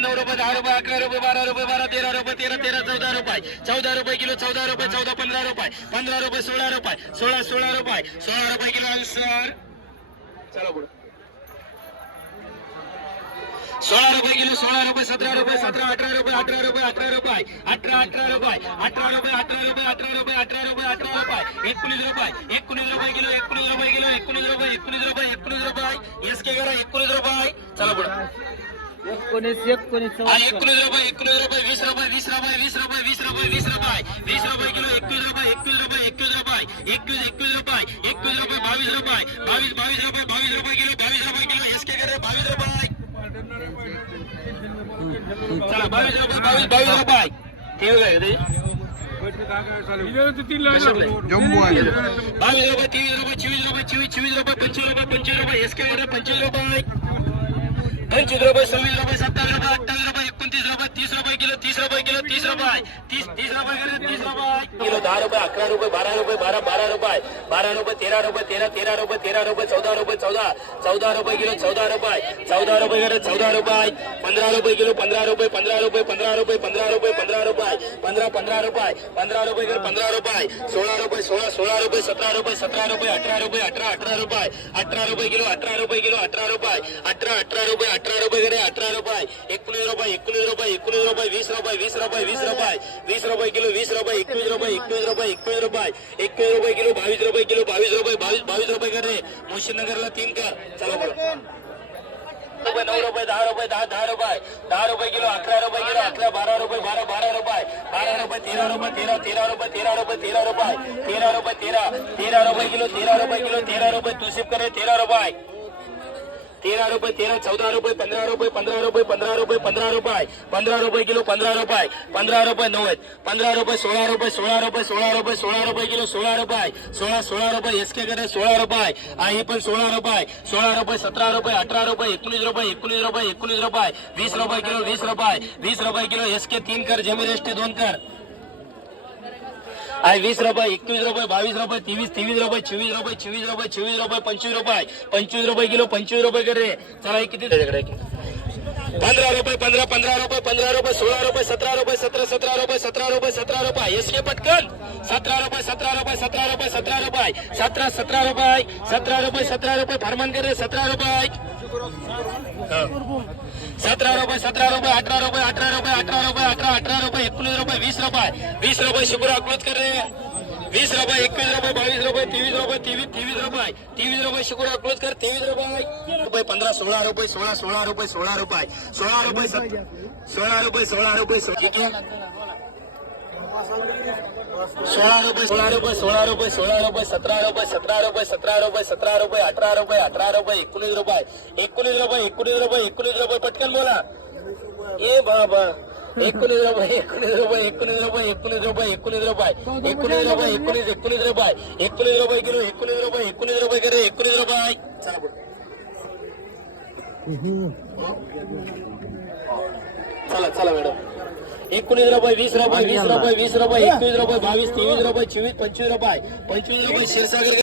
9 रुपये 10 रुपये 11 रुपये 12 रुपये 12 13 रुपये 13 13 14 रुपये 14 रुपये किलो 14 रुपये 14 15 रुपये 15 रुपये 16 रुपये 16 रुपये 16 रुपये किलो सर चलो बोलो 16 रुपये किलो 16 रुपये 17 रुपये 17 18 रुपये 18 रुपये 18 रुपये 18 18 रुपये 18 रुपये 18 रुपये 18 रुपये 18 रुपये 18 रुपये 19 रुपये 19 रुपये किलो 19 रुपये किलो 19 रुपये 19 रुपये 19 रुपये एसके करा 19 रुपये चला बोला 19 19 रुपये 20 रुपये 20 रुपये 20 रुपये 20 रुपये 20 रुपये 20 रुपये 20 रुपये किलो 21 रुपये 21 रुपये 21 रुपये 21 रुपये 21 रुपये 22 रुपये 22 रुपये 22 रुपये किलो 22 रुपये किलो एसके करे 22 रुपये चला 22 रुपये 22 रुपये ठीक आहे रे जम्मू आहे 22 रुपये 23 रुपये 24 रुपये 24 रुपये 25 रुपये 25 रुपये एसके करे 25 रुपये 25 रुपये 26 रुपये 27 रुपये 28 रुपये 29 रुपये 30 रुपये किलो 30 रुपये किलो 30 रुपये 30 रुपये करे 30 रुपये किलो 10 रुपये 11 रुपये 12 रुपये 12 रुपये 12 रुपये 13 रुपये 13 रुपये 13 रुपये 14 रुपये 14 रुपये किलो 14 रुपये 14 रुपये करे 14 रुपये 15 रुपये किलो 15 रुपये 15 रुपये 15 रुपये 15 रुपये 15 रुपये 15 रुपये 15 रुपये करे 15 रुपये 16 रुपये 16 रुपये 17 रुपये 17 रुपये 18 रुपये 18 रुपये 18 रुपये किलो 18 रुपये किलो 18 रुपये 18 रुपये 18 रुपये करे 18 रुपये 19 रुपये 19 रुपये 19 रुपये 20 रुपये 20 रुपये 20 रुपये 20 रुपये किलो 20 रुपये 21 रुपये 21 रुपये 21 रुपये 21 रुपये किलो 22 रुपये किलो 22 रुपये 22 रुपये करे मुशीनगरला 3 कर चला बोला 9 रुपये 10 रुपये 10 रुपये 10 रुपये किलो 11 रुपये किलो 11 12 रुपये 12 रुपये 12 रुपये 13 रुपये 13 रुपये 13 रुपये 13 रुपये 13 रुपये 13 रुपये किलो 13 रुपये किलो 13 रुपये तुसिफ करे 13 रुपये 13 रुपये 13 14 रुपये 15 रुपये 15 रुपये 15 रुपये 15 रुपये 15 रुपये किलो 15 रुपये 15 रुपये 90 15 रुपये 16 रुपये 16 रुपये 16 रुपये 16 रुपये किलो 16 रुपये 16 रुपये एसके करे 16 रुपये आई पण 16 रुपये 16 रुपये 17 रुपये 18 रुपये 19 रुपये 19 रुपये 19 रुपये 20 रुपये किलो 20 रुपये 20 रुपये किलो एसके 3 कर जमीन एसटी 2 कर आई 20 रुपये 21 रुपये 22 रुपये 23 रुपये 24 रुपये 24 रुपये 24 रुपये 25 रुपये किलो 25 रुपये कर रे चला किती त्याच्याकडे 15 रुपये 15 रुपये 15 रुपये 16 रुपये 17 रुपये 17 रुपये 17 रुपये 17 रुपये एसके पटकन 17 रुपये 17 रुपये 17 रुपये 17 रुपये 17 रुपये 17 रुपये 17 रुपये फरमान कर रे 17 रुपये 17 रुपये 17 रुपये 18 रुपये 18 रुपये 18 रुपये 18 रुपये 19 रुपये 20 रुपये शुक्र अक्लोज कर रहे हैं 20 रुपये 21 रुपये 22 रुपये 23 रुपये 23 रुपये शुक्र अक्लोज कर 23 रुपये 15 16 रुपये 16 रुपये 16 रुपये 16 रुपये 16 रुपये 16 रुपये ठीक है 16 रुपये 16 रुपये 16 रुपये 16 रुपये 17 रुपये 17 रुपये 17 रुपये 17 रुपये 18 रुपये 18 रुपये 19 रुपये 19 रुपये 19 रुपये 19 रुपये पटकन बोला ए बाबा 19 रुपये 19 रुपये 19 रुपये 19 रुपये 19 रुपये 19 रुपये 19 19 रुपये 19 रुपये किलो 19 रुपये 19 रुपये करे 19 रुपये चला चला मॅडम 19 रुपये 20 रुपये 20 रुपये 20 रुपये 21 रुपये 22 23 रुपये 24 25 रुपये 25 रुपये क्षीरसागर